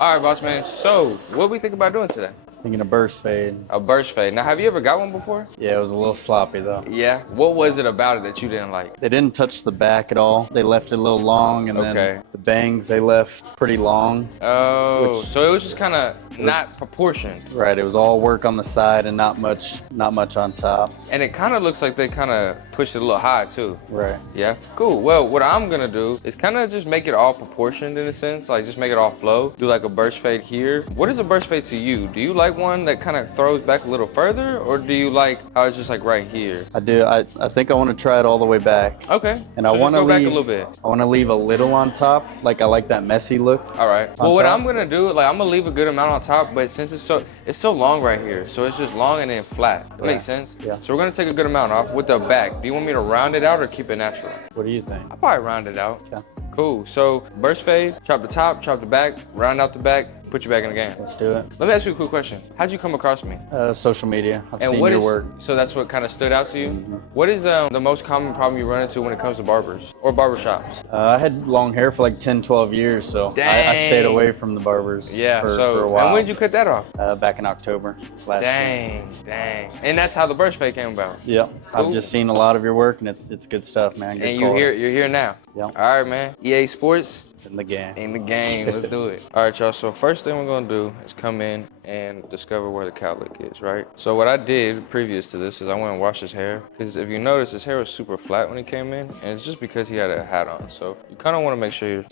All right, boss man. So, what we think about doing today? Thinking a burst fade. A burst fade. Now, have you ever got one before? Yeah, it was a little sloppy though. Yeah. What was it about it that you didn't like? They didn't touch the back at all. They left it a little long, and Okay. then the bangs they left pretty long. Oh, Which- so it was just kind of not proportioned. Right, it was all work on the side and not much on top. And it kind of looks like they kind of pushed it a little high too. Right. Yeah, cool. Well, what I'm gonna do is kind of just make it all proportioned in a sense, like just make it all flow. Do like a burst fade here. What is a burst fade to you? Do you like one that kind of throws back a little further, or do you like how it's just like right here? I do. I think I want to try it all the way back. Okay. And so I want to go back leave a little bit. I want to leave a little on top. Like I like that messy look. All right. Well, what top. I'm gonna do, like I'm gonna leave a good amount on top, but since it's so long right here, so it's just long and then flat. That makes sense. Yeah. So we're gonna take a good amount off with the back. Do you want me to round it out or keep it natural? What do you think? I'll probably round it out. Okay. Cool. So burst fade, chop the top, chop the back, round out the back, put you back in the game. Let's do it. Let me ask you a quick question. How'd you come across me? Social media. I've And seen what your is work. so that's what kind of stood out to you? What is the most common problem you run into when it comes to barbers or barbershops? I had long hair for like 10, 12 years, so I stayed Dang. away from the barbers Yeah. for So a while. and when did you cut that off? Back in October last year. Dang. And that's how the burst fade came about. Yep. Cool. I've just seen a lot of your work, and it's good stuff, man. Good And call. you're here now. Yep. All right, man. EA Sports. It's in the game. In the game, let's do it. All right, y'all, so first thing we're gonna do is come in and discover where the cowlick is, right? So what I did previous to this is I went and washed his hair, because if you notice, his hair was super flat when he came in, and it's just because he had a hat on. So you kind of want to make sure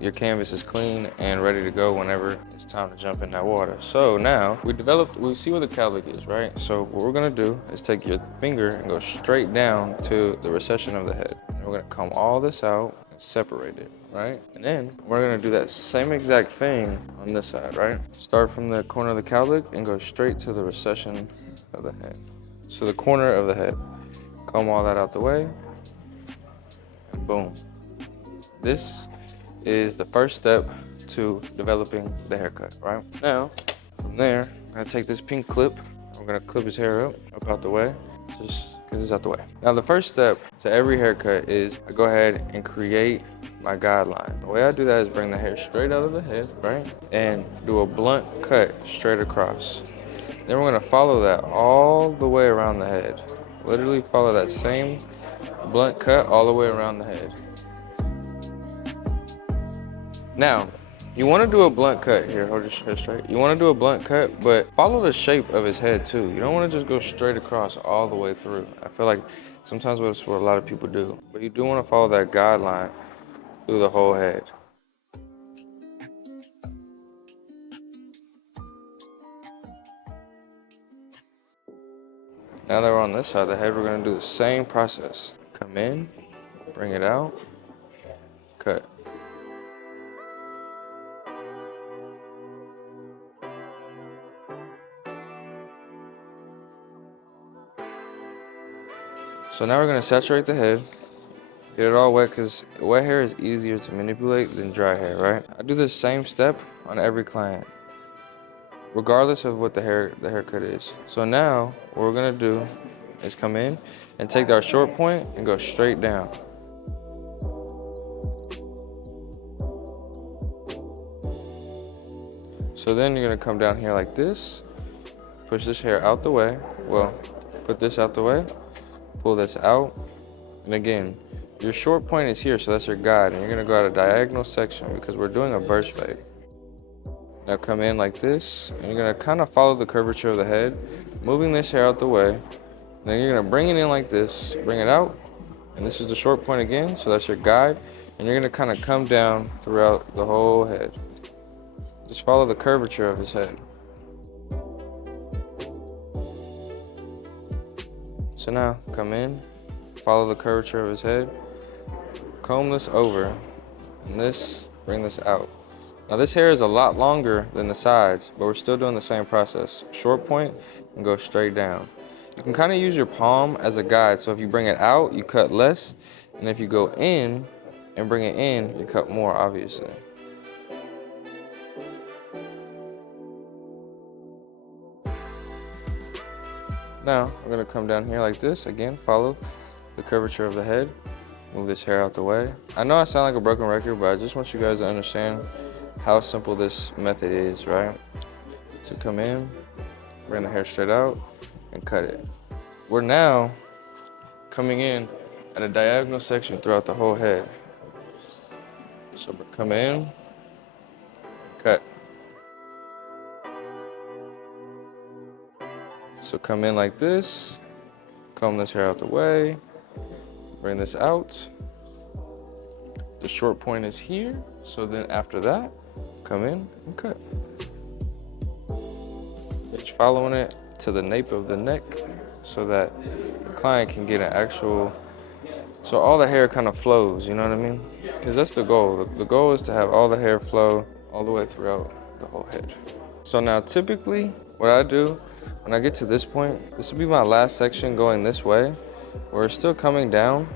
your canvas is clean and ready to go whenever it's time to jump in that water. So now we see where the cowlick is, right? So what we're gonna do is take your finger and go straight down to the recession of the head. And we're gonna comb all this out and separate it, right? And then we're gonna do that same exact thing on this side, right? Start from the corner of the cowlick and go straight to the recession of the head. So the corner of the head. Comb all that out the way, and boom. This is the first step to developing the haircut, right? Now, from there, I'm gonna take this pink clip, we're gonna clip his hair up out the way, just because it's out the way. Now, the first step to every haircut is I go ahead and create my guideline. The way I do that is bring the hair straight out of the head, right? And do a blunt cut straight across. Then we're gonna follow that all the way around the head. Literally follow that same blunt cut all the way around the head. Now, you want to do a blunt cut here. Hold your head straight. You want to do a blunt cut, but follow the shape of his head too. You don't want to just go straight across all the way through. I feel like sometimes that's what a lot of people do. But you do want to follow that guideline through the whole head. Now that we're on this side of the head, we're going to do the same process. Come in, bring it out, cut. So now we're gonna saturate the head, get it all wet, because wet hair is easier to manipulate than dry hair, right? I do the same step on every client, regardless of what the haircut is. So now what we're gonna do is come in and take our short point and go straight down. So then you're gonna come down here like this, push this hair out the way, well, put this out the way, pull this out, and again, your short point is here, so that's your guide, and you're gonna go at a diagonal section because we're doing a burst fade. Now come in like this, and you're gonna kind of follow the curvature of the head, moving this hair out the way. Then you're gonna bring it in like this, bring it out, and this is the short point again, so that's your guide, and you're gonna kind of come down throughout the whole head. Just follow the curvature of his head. So now, come in, follow the curvature of his head, comb this over, and bring this out. Now this hair is a lot longer than the sides, but we're still doing the same process. Short point and go straight down. You can kind of use your palm as a guide, so if you bring it out, you cut less, and if you go in and bring it in, you cut more, obviously. Now, we're gonna come down here like this. Again, follow the curvature of the head. Move this hair out the way. I know I sound like a broken record, but I just want you guys to understand how simple this method is, right? So come in, bring the hair straight out, and cut it. We're now coming in at a diagonal section throughout the whole head. So we're coming in, cut. So come in like this, comb this hair out the way, bring this out. The short point is here, so then after that, come in and cut. Just following it to the nape of the neck so that the client can get an actual, so all the hair kind of flows, you know what I mean? Because that's the goal. The goal is to have all the hair flow all the way throughout the whole head. So now typically what I do when I get to this point, this will be my last section going this way, where it's still coming down.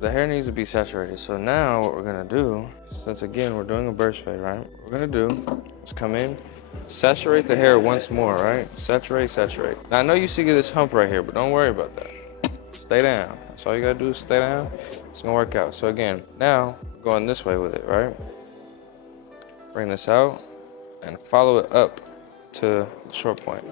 The hair needs to be saturated. So now what we're gonna do, since again, we're doing a burst fade, right? What we're gonna do is come in, saturate the hair once more, right? Saturate, saturate. Now I know you see this hump right here, but don't worry about that. Stay down. That's all you gotta do is stay down. It's gonna work out. So again, now going this way with it, right? Bring this out and follow it up to the short point.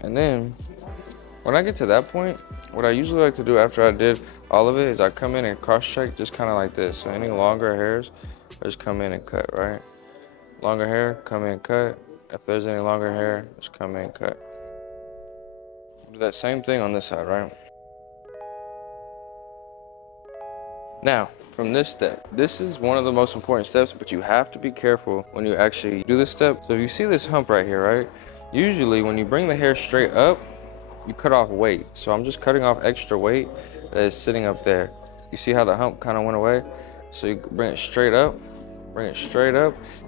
And then when I get to that point, what I usually like to do after I did all of it is I come in and cross check just kind of like this. So any longer hairs, I just come in and cut, right? Longer hair, come in and cut. If there's any longer hair, just come in and cut. Do that same thing on this side, right? Now, from this step, this is one of the most important steps, but you have to be careful when you actually do this step. So if you see this hump right here, right? Usually when you bring the hair straight up, you cut off weight. So I'm just cutting off extra weight that is sitting up there. You see how the hump kind of went away? So you bring it straight up,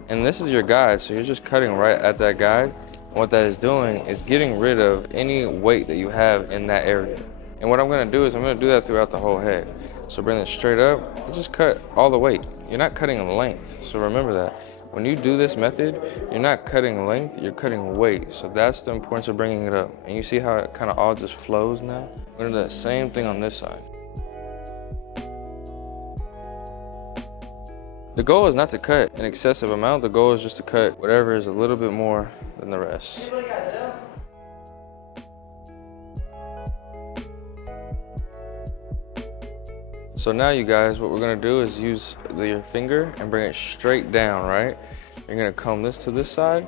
and this is your guide. So you're just cutting right at that guide. And what that is doing is getting rid of any weight that you have in that area. And what I'm gonna do is I'm gonna do that throughout the whole head. So bring it straight up and just cut all the weight. You're not cutting length, so remember that. When you do this method, you're not cutting length, you're cutting weight. So that's the importance of bringing it up. And you see how it kind of all just flows now? We're gonna do the same thing on this side. The goal is not to cut an excessive amount. The goal is just to cut whatever is a little bit more than the rest. So now you guys, what we're gonna do is use your finger and bring it straight down, right? You're gonna comb this to this side,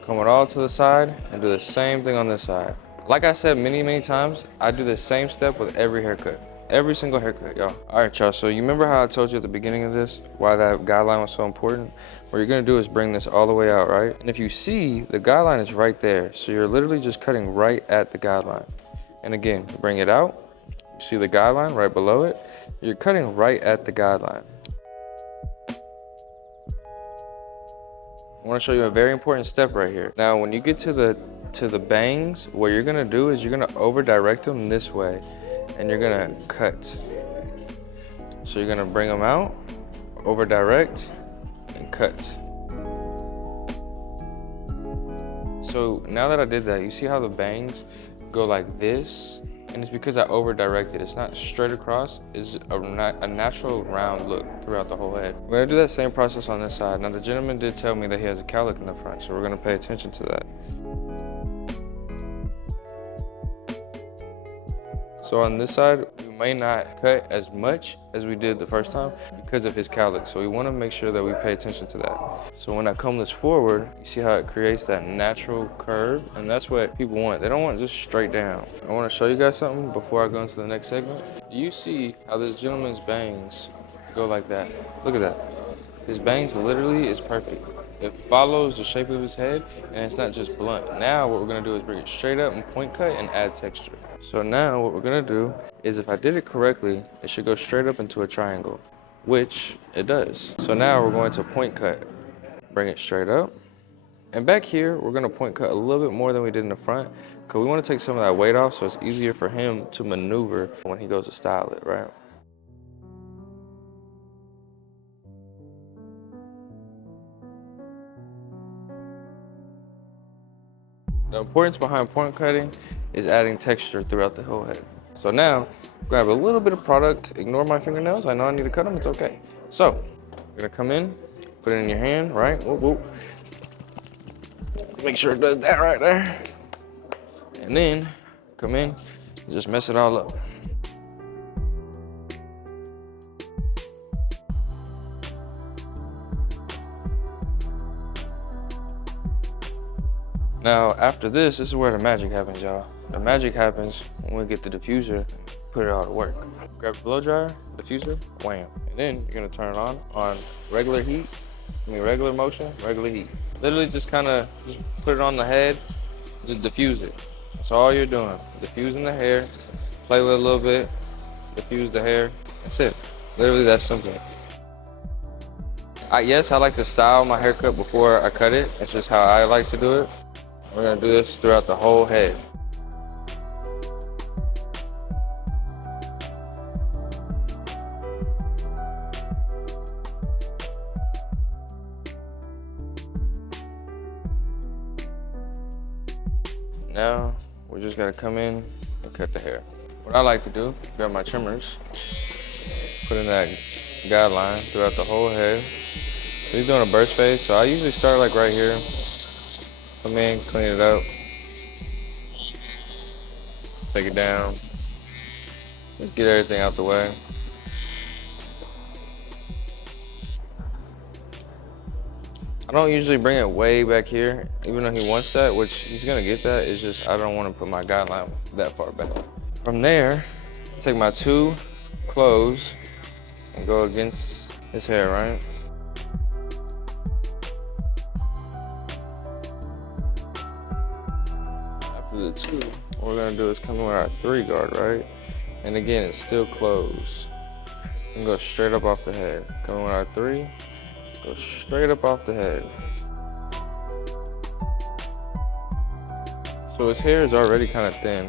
comb it all to the side, and do the same thing on this side. Like I said many times, I do the same step with every haircut. Every single haircut, y'all. All right, y'all, so you remember how I told you at the beginning of this, why that guideline was so important? What you're gonna do is bring this all the way out, right? And if you see, the guideline is right there. So you're literally just cutting right at the guideline. And again, bring it out. You see the guideline right below it? You're cutting right at the guideline. I want to show you a very important step right here. Now, when you get to the bangs, what you're gonna do is you're gonna over direct them this way, and you're gonna cut. So you're gonna bring them out, over direct, and cut. So now that I did that, you see how the bangs go like this? And it's because I over directed. It's not straight across, it's a natural round look throughout the whole head. We're gonna do that same process on this side. Now the gentleman did tell me that he has a cowlick in the front, so we're gonna pay attention to that. So on this side, we may not cut as much as we did the first time because of his cowlick. So we want to make sure that we pay attention to that. So when I comb this forward, you see how it creates that natural curve? And that's what people want. They don't want it just straight down. I want to show you guys something before I go into the next segment. Do you see how this gentleman's bangs go like that? Look at that. His bangs literally is perfect. It follows the shape of his head, and it's not just blunt. Now what we're gonna do is bring it straight up and point cut and add texture. So now what we're gonna do is, if I did it correctly, it should go straight up into a triangle, which it does. So now we're going to point cut. Bring it straight up, And back here, we're gonna point cut a little bit more than we did in the front, because we wanna take some of that weight off so it's easier for him to maneuver when he goes to style it, right? The importance behind point cutting is adding texture throughout the whole head. So now, grab a little bit of product, ignore my fingernails, I know I need to cut them, it's okay. So, you're gonna come in, put it in your hand, right? Whoop, whoop. Make sure it does that right there. And then, come in, and just mess it all up. Now, after this is where the magic happens, y'all. The magic happens when we get the diffuser, put it all to work. Grab the blow dryer, diffuser, wham. And then you're gonna turn it on regular heat, regular motion, regular heat. Literally just kinda just put it on the head, just diffuse it. That's all you're doing. Diffusing the hair, play with it a little bit, diffuse the hair, that's it. Literally that simple. Yes, I like to style my haircut before I cut it. It's just how I like to do it. We're gonna do this throughout the whole head. Now, we just gotta come in and cut the hair. What I like to do, grab my trimmers, put in that guideline throughout the whole head. So he's doing a burst fade, so I usually start like right here. Come in, clean it up. Take it down. Just get everything out the way. I don't usually bring it way back here, even though he wants that, which he's gonna get that. It's just I don't want to put my guideline that far back. From there, take my two clothes and go against his hair, right? After the two, what we're gonna do is come in with our 3 guard, right? And again, it's still closed. And go straight up off the head. Come in with our 3, go straight up off the head. So his hair is already kind of thin,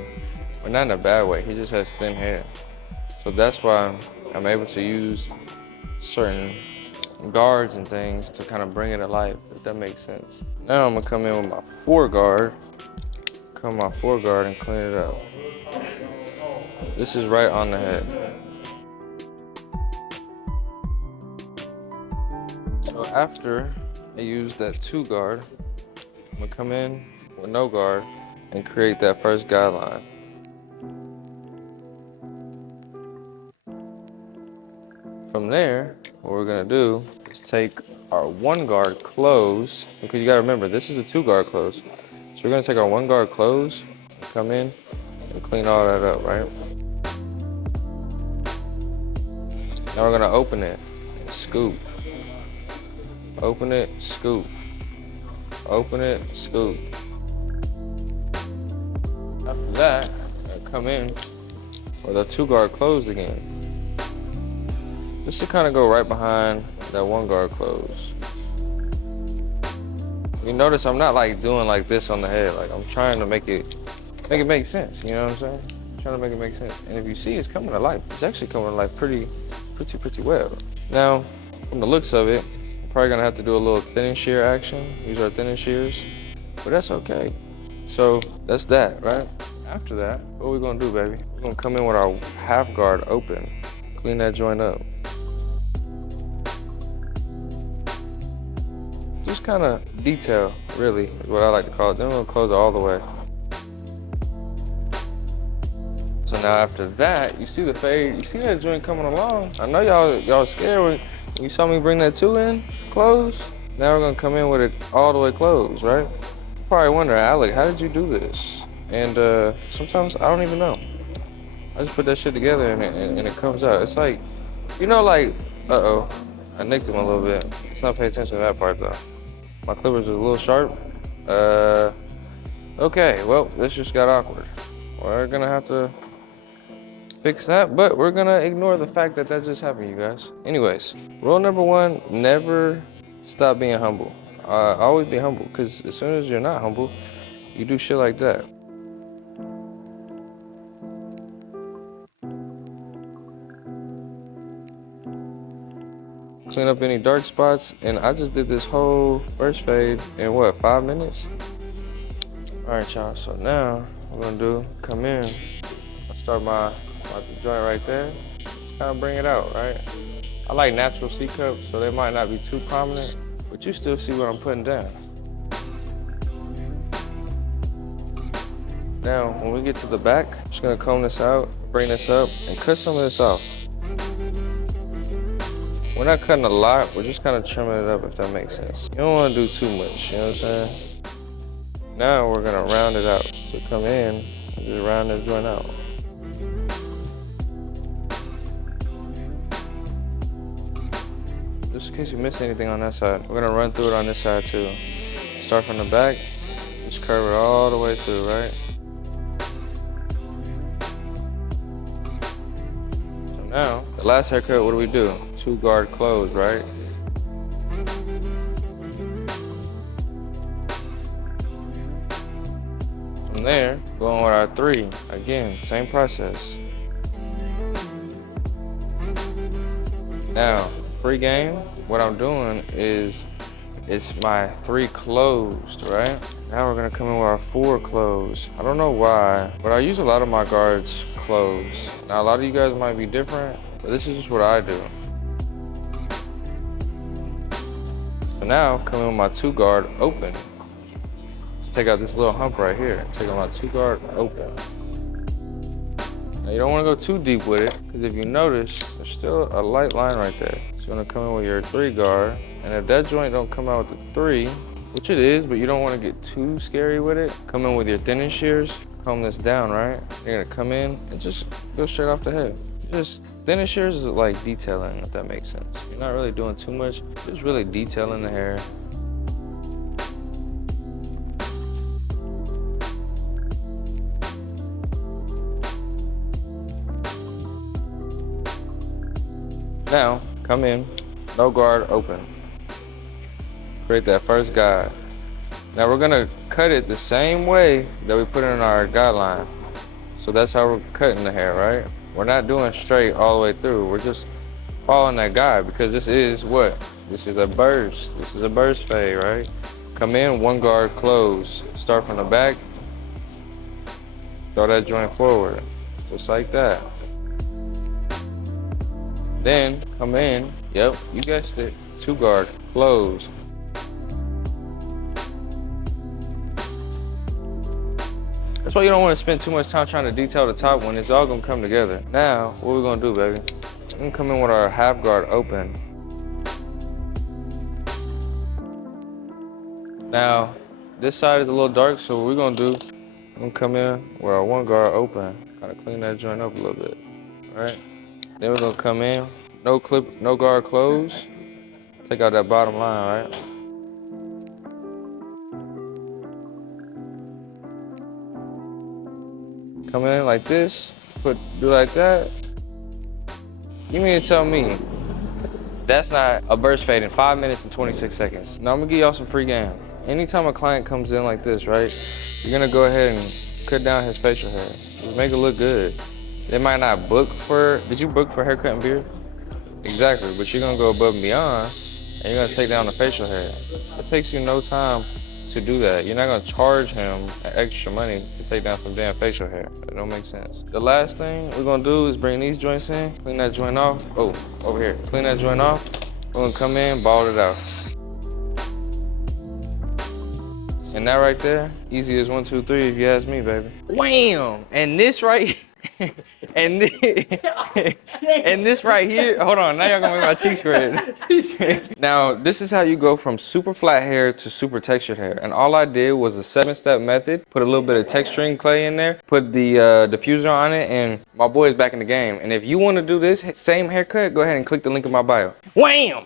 but not in a bad way. He just has thin hair. So that's why I'm able to use certain guards and things to kind of bring it to life, if that makes sense. Now I'm gonna come in with my 4 guard, my 4 guard and clean it up. This is right on the head. So after I use that 2 guard, I'm gonna come in with no guard and create that first guideline. From there, what we're gonna do is take our 1 guard close, because you gotta remember, this is a 2 guard close. So we're gonna take our 1 guard close, come in, and clean all that up, right? Now we're gonna open it and scoop. Open it, scoop. Open it, scoop. After that, I'm gonna come in with a 2 guard closed again. Just to kind of go right behind that 1 guard close. You notice I'm not like doing like this on the head. Like I'm trying to make it make sense. You know what I'm saying? I'm trying to make it make sense. And if you see, it's coming to life. It's actually coming to life pretty well. Now, from the looks of it, I'm probably gonna have to do a little thinning shear action. Use our thinning shears, but that's okay. So that's that, right? After that, what are we gonna do, baby? We're gonna come in with our half guard open, clean that joint up. Just kind of detail, really, is what I like to call it. Then we're gonna close it all the way. So now after that, you see the fade, you see that joint coming along. I know y'all scared when you saw me bring that 2 in, close. Now we're gonna come in with it all the way closed, right? You probably wonder, Alec, how did you do this? And sometimes I don't even know. I just put that shit together and it comes out. It's like, you know, like, uh-oh, I nicked him a little bit. Let's not pay attention to that part though. My clippers are a little sharp. Okay, well, this just got awkward. We're gonna have to fix that, but we're gonna ignore the fact that just happened, you guys. Anyways, rule number 1, never stop being humble. Always be humble, because as soon as you're not humble, you do shit like that. Clean up any dark spots, and I just did this whole first fade in what, 5 minutes? All right, y'all, so now what we're gonna do, come in, I'll start my joint right there, kind of bring it out, right? I like natural C cups, so they might not be too prominent, but you still see what I'm putting down. Now, when we get to the back, I'm just gonna comb this out, bring this up, and cut some of this off. We're not cutting a lot, we're just kind of trimming it up, if that makes sense. You don't want to do too much, you know what I'm saying? Now we're gonna round it out. So come in and just round this joint out. Just in case you miss anything on that side, we're gonna run through it on this side too. Start from the back, just curve it all the way through, right? So now, the last haircut, what do? 2 guard close, right? From there, going with our 3. Again, same process. Now, free game, what I'm doing is, it's my 3 closed, right? Now we're gonna come in with our 4 closed. I don't know why, but I use a lot of my guards closed. Now, a lot of you guys might be different, but this is just what I do. So now, come in with my 2 guard open. Let's take out this little hump right here. Take out my 2 guard open. Now you don't want to go too deep with it, because if you notice, there's still a light line right there. So you're gonna come in with your 3 guard, and if that joint don't come out with the 3, which it is, but you don't want to get too scary with it, come in with your thinning shears, comb this down, right? You're gonna come in and just go straight off the head. Just thinning shears is like detailing, if that makes sense. You're not really doing too much, just really detailing the hair. Now, come in, no guard, open. Create that first guide. Now we're gonna cut it the same way that we put it in our guideline. So that's how we're cutting the hair, right? We're not doing straight all the way through. We're just following that guide, because this is what? This is a burst. This is a burst fade, right? Come in, 1 guard, close. Start from the back, throw that joint forward, just like that. Then come in, yep, you guessed it, 2 guard, close. That's why you don't want to spend too much time trying to detail the top when it's all gonna come together. Now, what we're gonna do, baby? We're gonna come in with our half guard open. Now, this side is a little dark, so what we're gonna do, I'm gonna come in with our 1 guard open. Kind of clean that joint up a little bit, all right? Then we're gonna come in, no clip, no guard close. Take out that bottom line, right? Come in like this, do like that. You mean to tell me that's not a burst fade in 5 minutes and 26 seconds? Now I'm gonna give y'all some free game. Anytime a client comes in like this, right, you're gonna go ahead and cut down his facial hair. Just make it look good. They might not book for, did you book for haircut and beard? Exactly, but you're gonna go above and beyond, and you're gonna take down the facial hair. It takes you no time to do that. You're not gonna charge him extra money to take down some damn facial hair. That don't make sense. The last thing we're gonna do is bring these joints in, clean that joint off. Oh, over here, clean that joint off. We're gonna come in, ball it out. And that right there, easy as 1, 2, 3 if you ask me, baby. Wham! And this right and this right here, hold on, now y'all gonna make my cheeks red. Now, this is how you go from super flat hair to super textured hair. And all I did was a 7-step method, put a little bit of texturing clay in there, put the diffuser on it, and my boy is back in the game. And if you wanna do this same haircut, go ahead and click the link in my bio. Wham!